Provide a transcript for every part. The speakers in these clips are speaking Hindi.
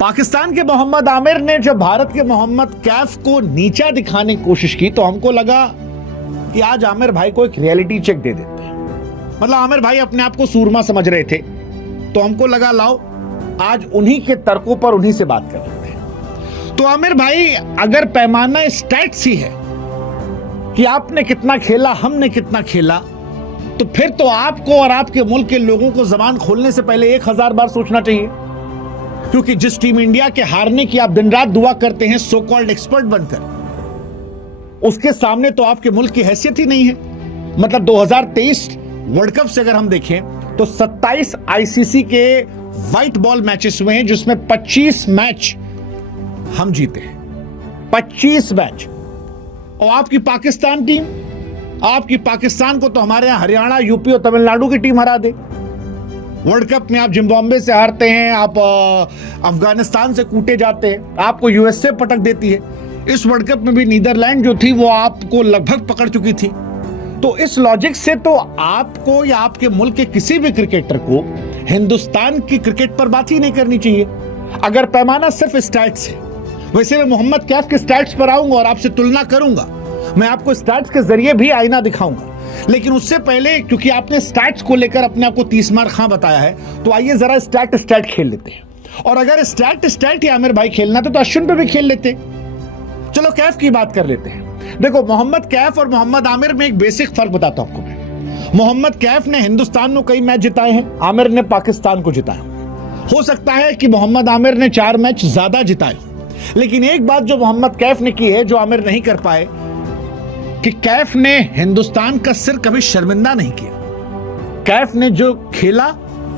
पाकिस्तान के मोहम्मद आमिर ने जब भारत के मोहम्मद कैफ को नीचा दिखाने की कोशिश की तो हमको लगा कि आज आमिर भाई को एक रियलिटी चेक दे देते हैं। मतलब आमिर भाई अपने आप को सूरमा समझ रहे थे, तो हमको लगा लाओ आज उन्हीं के तर्कों पर उन्हीं से बात कर लेते हैं। तो आमिर भाई, अगर पैमाना स्टैट्स ही है कि आपने कितना खेला, हमने कितना खेला, तो फिर तो आपको और आपके मुल्क के लोगों को जबान खोलने से पहले 1000 बार सोचना चाहिए। क्योंकि जिस टीम इंडिया के हारने की आप दिन रात दुआ करते हैं सो कॉल्ड एक्सपर्ट बनकर, उसके सामने तो आपके मुल्क की हैसियत ही नहीं है। मतलब 2023 वर्ल्ड कप से अगर हम देखें तो 27 आईसीसी के व्हाइट बॉल मैचेस हुए हैं, जिसमें 25 मैच हम जीते हैं। 25 मैच। और आपकी पाकिस्तान टीम, आपकी पाकिस्तान को तो हमारे यहां हरियाणा, यूपी और तमिलनाडु की टीम हरा दे। वर्ल्ड कप में आप जिम्बाब्वे से हारते हैं, आप अफगानिस्तान से कूटे जाते हैं, आपको यूएसए पटक देती है। इस वर्ल्ड कप में भी नीदरलैंड जो थी वो आपको लगभग पकड़ चुकी थी। तो इस लॉजिक से तो आपको या आपके मुल्क के किसी भी क्रिकेटर को हिंदुस्तान की क्रिकेट पर बात ही नहीं करनी चाहिए, अगर पैमाना सिर्फ स्टैट्स है। वैसे मैं मोहम्मद कैफ के स्टैट्स पर आऊंगा और आपसे तुलना करूंगा, मैं आपको स्टैट्स के जरिए भी आईना दिखाऊंगा। लेकिन उससे पहले, क्योंकि आपने स्टैट्स को लेकर अपने आप को 30 मार खां बताया है, तो आइए जरा स्टैट खेल लेते हैं। और अगर स्टैट ही आमिर भाई खेलना तो अश्विन पे भी खेल लेते। चलो कैफ की बात कर लेते हैं। देखो, मोहम्मद कैफ और मोहम्मद आमिर में एक बेसिक फर्क बताता हूं आपको मैं। मोहम्मद कैफ ने हिंदुस्तान में कई मैच जिताए हैं, आमिर ने पाकिस्तान को जिताया। हो सकता है कि मोहम्मद आमिर ने 4 मैच ज्यादा जिताए, लेकिन एक बात जो मोहम्मद कैफ ने की है जो आमिर नहीं कर पाए, कि कैफ ने हिंदुस्तान का सिर कभी शर्मिंदा नहीं किया। कैफ ने जो खेला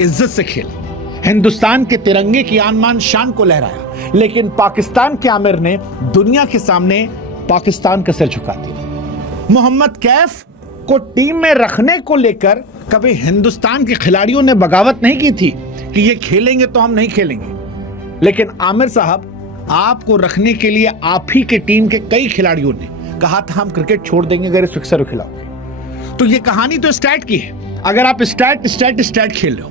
इज्जत से खेला, हिंदुस्तान के तिरंगे की आन मान शान को लहराया। लेकिन पाकिस्तान के आमिर ने दुनिया के सामने पाकिस्तान का सिर झुका दिया। मोहम्मद कैफ को टीम में रखने को लेकर कभी हिंदुस्तान के खिलाड़ियों ने बगावत नहीं की थी कि ये खेलेंगे तो हम नहीं खेलेंगे। लेकिन आमिर साहब, आपको रखने के लिए आप ही के टीम के कई खिलाड़ियों ने कहा था हम क्रिकेट छोड़ देंगे अगर इस फिक्सर को खिलाओगे। तो ये कहानी तो स्टैट की है। अगर आप स्टैट खेल रहे हो,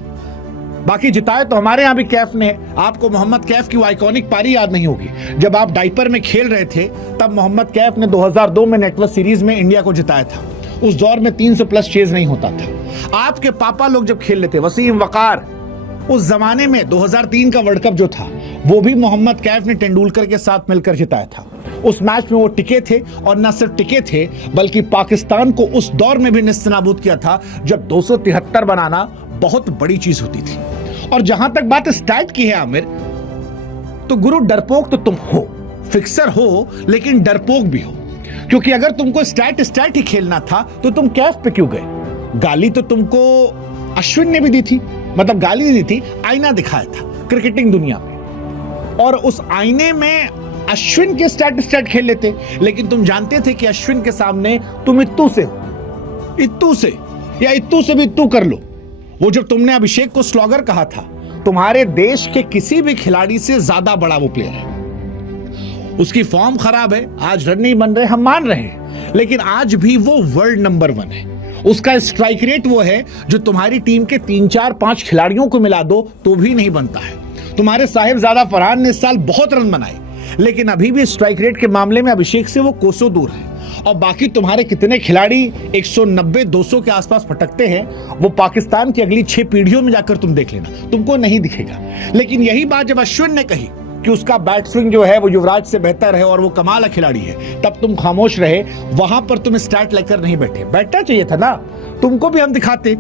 बाकी जिताए तो हमारे यहां भी कैफ ने। आपको मोहम्मद कैफ की वो आइकॉनिक पारी याद नहीं होगी, जब आप डाइपर में खेल रहे थे तब मोहम्मद कैफ ने 2002 में नेटवर्क सीरीज में इंडिया को जिताया था। उस दौर में 300 प्लस चेज नहीं होता था। आपके पापा लोग जब खेल लेते, वसीम वकार, उस जमाने में 2003 का वर्ल्ड कप जो था वो भी मोहम्मद कैफ ने तेंदुलकर के साथ मिलकर जिताया था। उस मैच में वो टिके थे, और न सिर्फ टिके थे बल्कि पाकिस्तान को उस दौर में भी निस्तेनाबूद किया था जब 273 बनाना बहुत बड़ी चीज होती थी। और जहां तक बात स्टैट की है आमिर, तो गुरु डरपोक तो तुम हो, फिक्सर हो, लेकिन डरपोक भी हो। क्योंकि अगर तुमको स्टैट ही खेलना था तो तुम कैफ पे क्यों गए? गाली तो तुमको अश्विन ने भी दी थी, मतलब गाली दी थी, आईना दिखाया था क्रिकेटिंग दुनिया में, और उस आईने में अश्विन के स्टैट खेल लेते। लेकिन तुम जानते थे कि अश्विन के सामने तुम इत्तू से या इत्तू से भी इत्तू कर लो। वो जब तुमने अभिषेक को स्लॉगर कहा था, तुम्हारे देश के किसी भी खिलाड़ी से ज्यादा बड़ा वो प्लेयर है। उसकी फॉर्म खराब है, आज रन नहीं बन रहे, हम मान रहे हैं, लेकिन आज भी वो वर्ल्ड नंबर 1 है। उसका स्ट्राइक रेट वो है जो तुम्हारी टीम के 3, 4, 5 खिलाड़ियों को मिला दो तो भी नहीं बनता है। तुम्हारे साहिबजादा फरहान ने इस साल बहुत रन बनाए, लेकिन अभी भी स्ट्राइक रेट के मामले में अभिषेक से वो कोसों दूर है। और बाकी तुम्हारे कितने खिलाड़ी 190-200 के आसपास भटकते हैं, वो पाकिस्तान की अगली 6 पीढ़ियों में जाकर तुम देख लेना, तुमको नहीं दिखेगा। लेकिन यही बात जब अश्विन ने कही कि उसका बैट स्विंग जो है वो युवराज से बेहतर है और वो कमाल खिलाड़ी है, तब तुम खामोश रहे। वहां पर तुम स्टैट लेकर नहीं बैठे। बैठना चाहिए था ना, तुमको भी हम दिखाते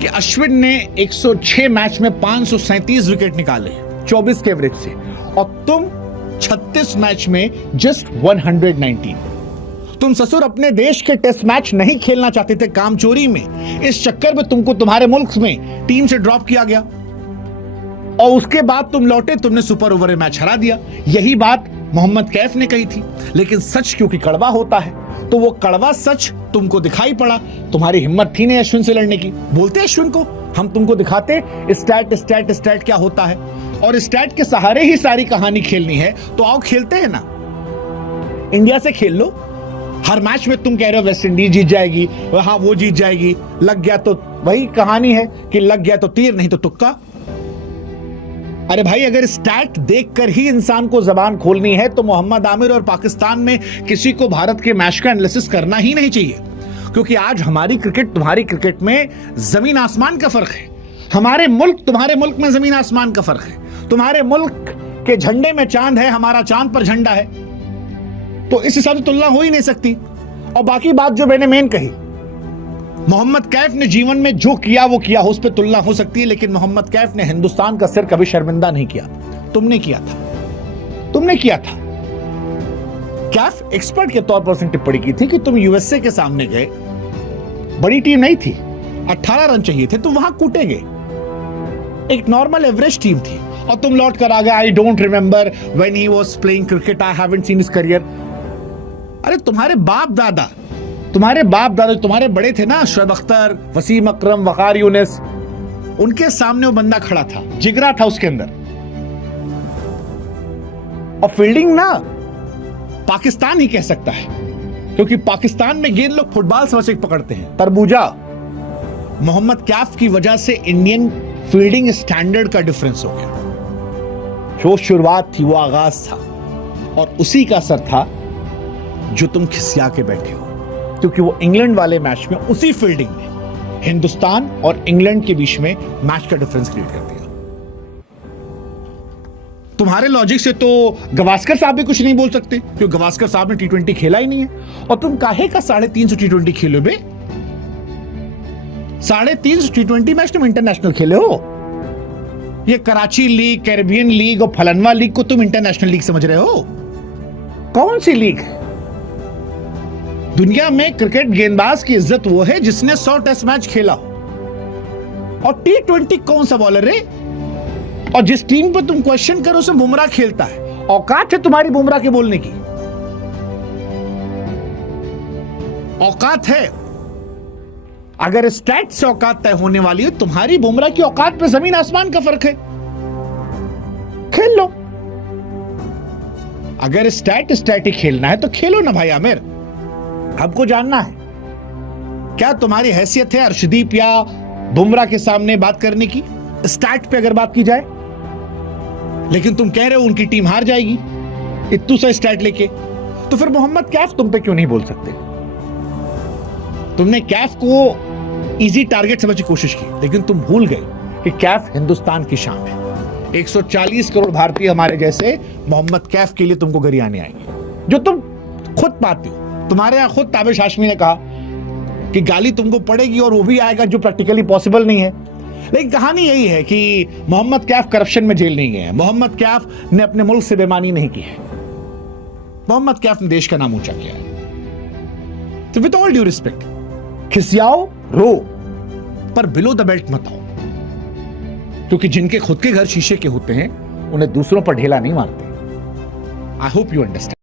कि अश्विन ने 106 मैच में 537 विकेट निकाले 24 के एवरेज से, और तुम 36 मैच में जस्ट 119। तुम ससुर अपने देश के टेस्ट मैच नहीं खेलना चाहते थे कामचोरी में, इस चक्कर में तुमको तुम्हारे मुल्क में टीम से ड्रॉप किया गया, और उसके बाद तुम लौटे, तुमने सुपर ओवर में मैच हरा दिया। यही बात मोहम्मद कैफ ने कही थी। लेकिन सच क्योंकि कड़वा होता है, तो वो कड़वा सच तुमको दिखाई पड़ा। तुम्हारी हिम्मत थी नहीं अश्विन से लड़ने की। बोलते अश्विन को, हम तुमको दिखाते स्टैट क्या होता है, और स्टैट के सहारे ही सारी कहानी खेलनी है तो आओ खेलते हैं ना। इंडिया से खेल लो। हर मैच में तुम कह रहे हो वेस्ट इंडीज जीत जाएगी, हाँ वो जीत जाएगी, लग गया तो वही कहानी है कि लग गया तो तीर नहीं तो तुक्का। अरे भाई, अगर स्टैट देखकर ही इंसान को जबान खोलनी है तो मोहम्मद आमिर और पाकिस्तान में किसी को भारत के मैच का एनालिसिस करना ही नहीं चाहिए, क्योंकि आज हमारी क्रिकेट तुम्हारी क्रिकेट में जमीन आसमान का फर्क है। हमारे मुल्क तुम्हारे मुल्क में जमीन आसमान का फर्क है। तुम्हारे मुल्क के झंडे में चांद है, हमारा चांद पर झंडा है, तो इस हिसाब से तुलना हो ही नहीं सकती। और बाकी बात जो मैंने मेन कही, मोहम्मद कैफ ने जीवन में जो किया वो किया, उस पर तुलना हो सकती है, लेकिन मोहम्मद कैफ ने हिंदुस्तान का सिर कभी शर्मिंदा नहीं किया। तुमने किया था। कैफ एक्सपर्ट के तौर पर उसने टिप्पणी की थी कि तुम यूएसए के सामने गए, बड़ी टीम नहीं थी, 18 रन चाहिए थे, तुम वहां कूटे गए, एक नॉर्मल एवरेज टीम थी, और तुम लौट कर आ गए। I don't remember when he was playing cricket, I haven't seen his career. अरे तुम्हारे बाप दादा तुम्हारे बड़े थे ना, शोएब अख्तर, वसीम अकरम, वकार यूनिस, उनके सामने वो बंदा खड़ा था, जिगरा था उसके अंदर। और फील्डिंग ना पाकिस्तान ही कह सकता है, क्योंकि पाकिस्तान में गेंद लोग फुटबॉल समझ के पकड़ते हैं, तरबूजा। मोहम्मद कैफ की वजह से इंडियन फील्डिंग स्टैंडर्ड का डिफरेंस हो गया। जो शुरुआत थी वो आगाज था, और उसी का असर था जो तुम खिसिया के बैठे हो, क्योंकि वो इंग्लैंड वाले मैच में उसी फील्डिंग ने हिंदुस्तान और इंग्लैंड के बीच में मैच का डिफरेंस क्रिएट कर दिया। तुम्हारे लॉजिक से तो गवास्कर साहब भी कुछ नहीं बोल सकते, क्योंकि गवास्कर साहब ने T20 खेला ही नहीं है, और तुम काहे का 350 T20 खेलो बे? 350 T20 मैच तुम इंटरनेशनल खेले हो। ये कराची लीग, कैरेबियन लीग और फलनवा लीग को तुम इंटरनेशनल लीग समझ रहे हो? कौन सी लीग है? दुनिया में क्रिकेट गेंदबाज की इज्जत वो है जिसने 100 टेस्ट मैच खेला हो, और T20 कौन सा बॉलर है? और जिस टीम पर तुम क्वेश्चन करो उसे बुमराह खेलता है, औकात है तुम्हारी बुमराह के बोलने की? औकात है? अगर स्टैट से औकात तय होने वाली है, तुम्हारी बुमराह की औकात पे जमीन आसमान का फर्क है। खेल लो। अगर स्टैट ही खेलना है तो खेलो ना भाई आमिर। हमको जानना है क्या तुम्हारी हैसियत है अर्शदीप या बुमराह के सामने बात करने की, स्टैट पे अगर बात की जाए। लेकिन तुम कह रहे हो उनकी टीम हार जाएगी इत्तू सा स्टैट लेके, तो फिर मोहम्मद कैफ तुम पे क्यों नहीं बोल सकते? तुमने कैफ को इजी टारगेट समझ की कोशिश की, लेकिन तुम भूल गए कि कैफ हिंदुस्तान की शान है। 140 करोड़ भारतीय हमारे जैसे मोहम्मद कैफ के लिए तुमको गरियाने आएंगे, जो तुम खुद पाते हो। तुम्हारे यहां खुद ताबिश हाशमी ने कहा कि गाली तुमको पड़ेगी और वो भी आएगा जो प्रैक्टिकली पॉसिबल नहीं है। लेकिन कहानी यही है कि मोहम्मद कैफ करप्शन में जेल नहीं गए हैं। मोहम्मद कैफ ने अपने मुल्क से बेईमानी नहीं की है। मोहम्मद कैफ ने देश का नाम ऊंचा किया है। तो विद ऑल ड्यू रिस्पेक्ट, खिसियाओ, रो, पर बिलो द बेल्ट मत आओ, क्योंकि जिनके खुद के घर शीशे के होते हैं उन्हें दूसरों पर ढेला नहीं मारते। I hope you understand.